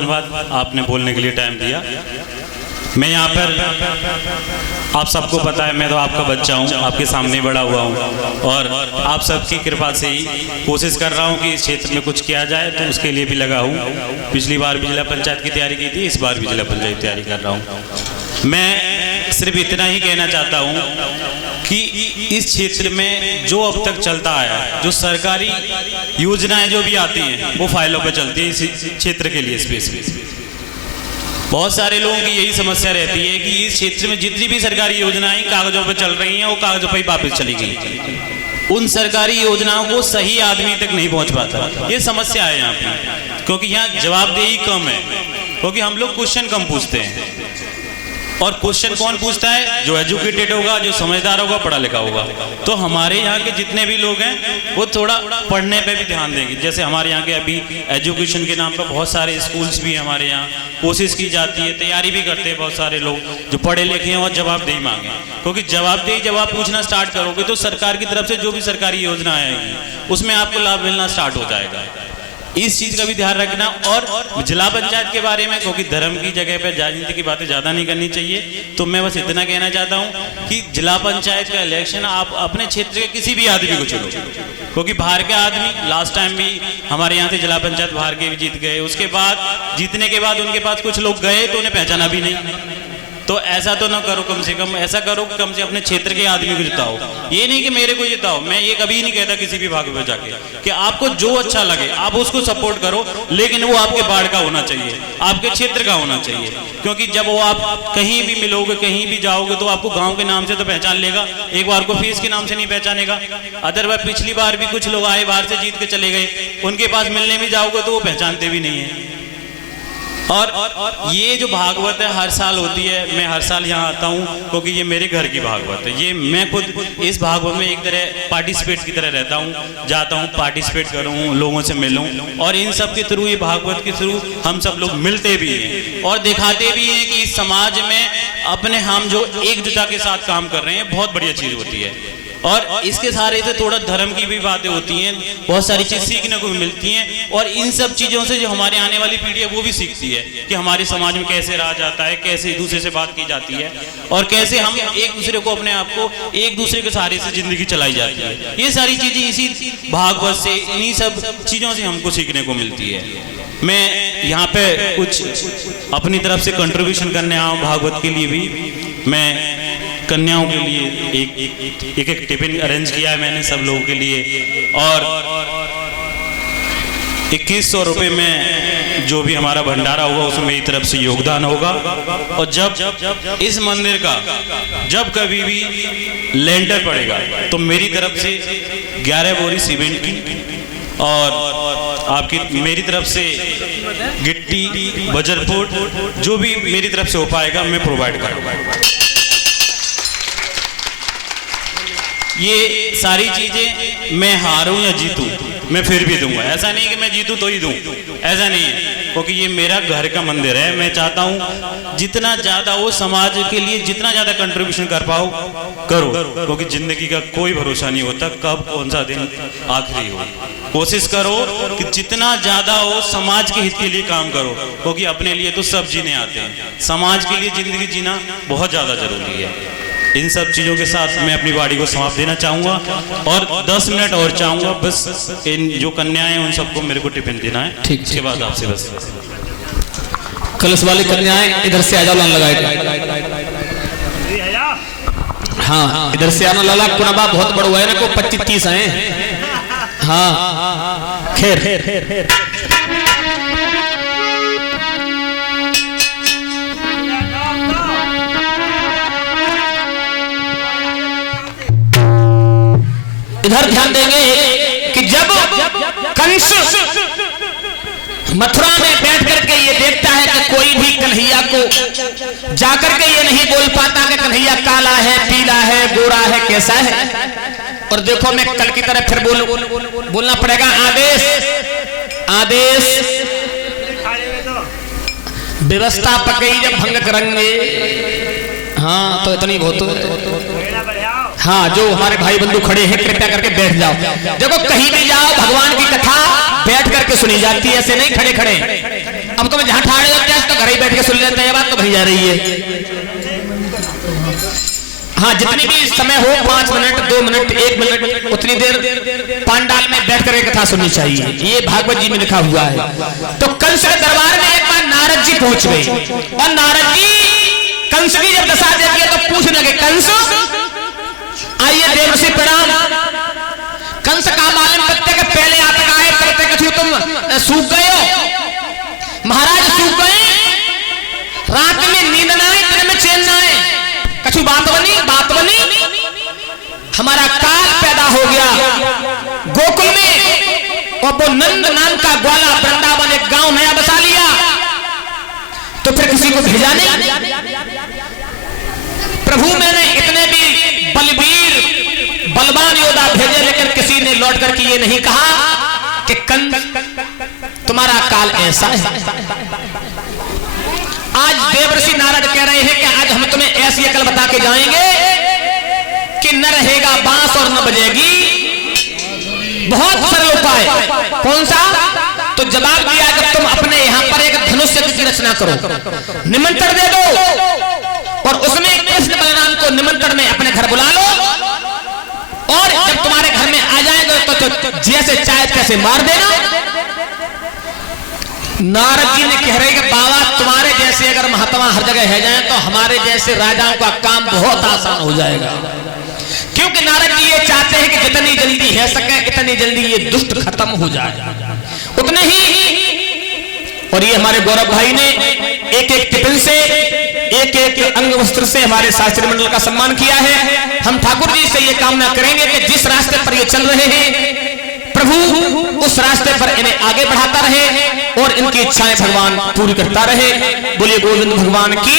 धन्यवाद आपने बोलने के लिए टाइम दिया। मैं यहाँ पर आप सबको पता है, मैं तो आपका बच्चा हूँ, आपके सामने बड़ा हुआ हूँ और आप सबकी कृपा से ही कोशिश कर रहा हूँ कि इस क्षेत्र में कुछ किया जाए, तो उसके लिए भी लगा हूँ। पिछली बार भी जिला पंचायत की तैयारी की थी, इस बार भी जिला पंचायत की तैयारी कर रहा हूँ। मैं सिर्फ इतना ही कहना चाहता हूँ कि इस क्षेत्र में जो अब तक चलता आया, जो सरकारी योजनाएं जो भी आती हैं वो फाइलों पे चलती है। इस क्षेत्र के लिए स्पेशली बहुत सारे लोगों की यही समस्या रहती है कि इस क्षेत्र में जितनी भी सरकारी योजनाएं कागजों पर चल रही हैं वो कागजों पर ही वापस चली गई। उन सरकारी योजनाओं को सही आदमी तक नहीं पहुंच पाता, ये समस्या है यहाँ पे। क्योंकि यहाँ जवाबदेही कम है, क्योंकि हम लोग क्वेश्चन कम पूछते हैं। और क्वेश्चन कौन पूछता है? जो एजुकेटेड होगा, जो समझदार होगा, पढ़ा लिखा होगा। तो हमारे यहाँ के जितने भी लोग हैं वो थोड़ा पढ़ने पे भी ध्यान देंगे। जैसे हमारे यहाँ के अभी एजुकेशन के नाम पर बहुत सारे स्कूल्स भी हमारे यहाँ कोशिश की जाती है, तैयारी भी करते हैं बहुत सारे लोग जो पढ़े लिखे हैं और जवाबदेही मांगे। क्योंकि जवाबदेही जब आप पूछना स्टार्ट करोगे तो सरकार की तरफ से जो भी सरकारी योजना आएगी उसमें आपको लाभ मिलना स्टार्ट हो जाएगा। इस चीज का भी ध्यान रखना। और जिला पंचायत के बारे में, क्योंकि धर्म की जगह पर राजनीति की बातें ज्यादा नहीं करनी चाहिए, तो मैं बस इतना कहना चाहता हूं कि जिला पंचायत का इलेक्शन आप अपने क्षेत्र के किसी भी आदमी को चुनो, क्योंकि बाहर के आदमी लास्ट टाइम भी हमारे यहाँ से जिला पंचायत बाहर के भी जीत गए। उसके बाद जीतने के बाद उनके पास कुछ लोग गए तो उन्हें पहचाना भी नहीं। तो ऐसा तो ना करो, कम से कम ऐसा करो कि कम से अपने क्षेत्र के आदमी को जिताओ। ये नहीं कि मेरे को जिताओ, मैं ये कभी नहीं कहता किसी भी भाग में जाके कि आपको जो अच्छा लगे आप उसको सपोर्ट करो, लेकिन वो आपके वार्ड का होना चाहिए, आपके क्षेत्र का होना चाहिए। क्योंकि जब वो आप कहीं भी मिलोगे, कहीं भी जाओगे तो आपको गांव के नाम से तो पहचान लेगा, एक बार को फीस के नाम से नहीं पहचानेगा। अदरवाइज पिछली बार भी कुछ लोग आए बाहर से जीत के चले गए, उनके पास मिलने भी जाओगे तो वो पहचानते भी नहीं है। और ये जो भागवत है हर साल होती है, मैं हर साल यहाँ आता हूँ क्योंकि ये मेरे घर की भागवत है। ये मैं खुद इस भागवत में एक तरह पार्टिसिपेट की तरह रहता हूँ, जाता हूँ, पार्टिसिपेट करूँ, लोगों से मिलूँ, और इन सब के थ्रू, ये भागवत के थ्रू हम सब लोग मिलते भी हैं और दिखाते भी हैं कि इस समाज में अपने हम जो एकजुटता के साथ काम कर रहे हैं बहुत बढ़िया चीज़ होती है। और इसके सारे से थोड़ा धर्म की भी बातें होती हैं, बहुत सारी चीज़ सीखने को मिलती हैं। और इन सब चीज़ों से जो हमारे आने वाली पीढ़ी है वो भी सीखती है कि हमारे समाज में कैसे रहा जाता है, कैसे एक दूसरे से बात की जाती है और कैसे हम एक दूसरे को, अपने आप को एक दूसरे के सहारे से जिंदगी चलाई जाती है। ये सारी चीज़ें इसी भागवत से, इन्हीं सब चीज़ों से हमको सीखने को मिलती है। मैं यहाँ पे कुछ अपनी तरफ से कंट्रीब्यूशन करने आया हूँ भागवत के लिए भी। मैं कन्याओं के लिए एक टिफिन अरेंज किया है मैंने सब लोगों के लिए, और 2100 रुपये में जो भी हमारा भंडारा होगा उसमें मेरी तरफ से योगदान होगा। और जब इस मंदिर का जब कभी भी लेंटर पड़ेगा तो मेरी तरफ से 11 बोरी सीमेंट की और आपकी मेरी तरफ से गिट्टी, बजरपुर, जो भी मेरी तरफ से हो पाएगा मैं प्रोवाइड करूँगा। ये सारी चीजें मैं हारूं या जीतूं मैं फिर भी दूंगा। ऐसा नहीं कि मैं जीतूं तो ही दूं, ऐसा नहीं है, क्योंकि ये मेरा घर का मंदिर है। मैं चाहता हूं जितना ज्यादा वो समाज के लिए जितना ज्यादा कंट्रीब्यूशन कर पाओ करो, क्योंकि जिंदगी का कोई भरोसा नहीं होता कब कौन सा दिन आखिरी हो। कोशिश करो कि जितना ज्यादा हो समाज के हित के लिए काम करो, क्योंकि अपने लिए तो सब जीने आते हैं, समाज के लिए जिंदगी जीना बहुत ज्यादा जरूरी है। इन सब चीज़ों के साथ मैं अपनी वाणी को समाप्त देना चाहूँगा और 10 मिनट और चाहूँगा बस। इन जो कन्याएं हैं उन सबको मेरे को टिफिन देना है, ठीक, उसके बाद आपसे बस। कलश वाली कन्याएं इधर से आ जाओ, लाइन लगाए। हाँ इधर से आना लाला, कुनबा बहुत बड़ा हुआ है ना, को 25-30 हैं। हाँ खैर इधर ध्यान देंगे कि जब कंस मथुरा में बैठ करके ये देखता है कि कोई भी कन्हैया को जाकर के ये नहीं बोल पाता कि कन्हैया काला है, पीला है, गोरा है, कैसा है। और देखो मैं कल की तरह फिर बोलना पड़ेगा, आदेश व्यवस्था पकई जब भंग करेंगे। हाँ तो इतनी बहुत हाँ, जो हमारे भाई बंधु खड़े हैं कृपया करके बैठ जाओ। देखो कहीं भी जाओ भगवान की कथा बैठ करके सुनी जाती है, ऐसे नहीं खड़े खड़े। अब तुम जहां ठाड़े होते हैं तो घर ही बैठ के सुन लेते हैं, बात तो भरी जा रही है। हाँ, जितनी भी समय हो, 5 मिनट 2 मिनट 1 मिनट, उतनी देर पांडाल में बैठ कर कथा सुननी चाहिए। ये भागवत जी में लिखा हुआ है। तो कंस के दरबार में एक बार नारद जी पहुंच गए और नारद जी कंस की जब दशा देखी तो पूछने लगे, कंस आइए देवर्षि प्रणाम। कंस का मालूम करते के पहले आप आए करते कछु तुम सूख गए हो। महाराज सूख गए, रात में नींद ना आए, दिन में चैन ना आए, कछु बात बनी हमारा काल पैदा हो गया गोकुल में, और वो नंद नाम का ग्वाला वृंदावन एक गांव नया बसा लिया, तो फिर किसी को भेजा नहीं। प्रभु मैंने इतने भी बलवीर बलवान योद्धा भेजे, लेकिन किसी ने लौट करके ये नहीं कहा कि कंस तुम्हारा काल ऐसा है। आज देवर्षि नारद कह रहे हैं कि आज हम तुम्हें ऐसी अकल बता के जाएंगे कि न रहेगा बांस और न बजेगी। बहुत सरल उपाय। कौन सा? तो जवाब दिया कि तुम अपने यहाँ पर एक धनुष की रचना करो, निमंत्रण दे दो और उसमें कृष्ण बलराम को निमंत्रण में अपने घर बुला लो, और जब तुम्हारे घर में आ जाएंगे तो जैसे चाहे तैसे मार देना। नारद जी ने कह रहे कि बाबा तुम्हारे जैसे अगर महात्मा हर जगह है जाए तो हमारे जैसे राजाओं का काम बहुत आसान हो जाएगा। क्योंकि नारद जी ये चाहते हैं कि जितनी जल्दी है सके इतनी जल्दी ये दुष्ट खत्म हो जाए, उतने ही। और ये हमारे गौरव भाई ने एक एक टिफिन से एक एक अंग वस्त्र से हमारे शास्त्री मंडल का सम्मान किया है। हम ठाकुर जी से ये कामना करेंगे कि जिस रास्ते पर ये चल रहे हैं प्रभु उस रास्ते पर इन्हें आगे बढ़ाता रहे और इनकी इच्छाएं भगवान पूरी करता रहे। बोलिए गोविंद भगवान की।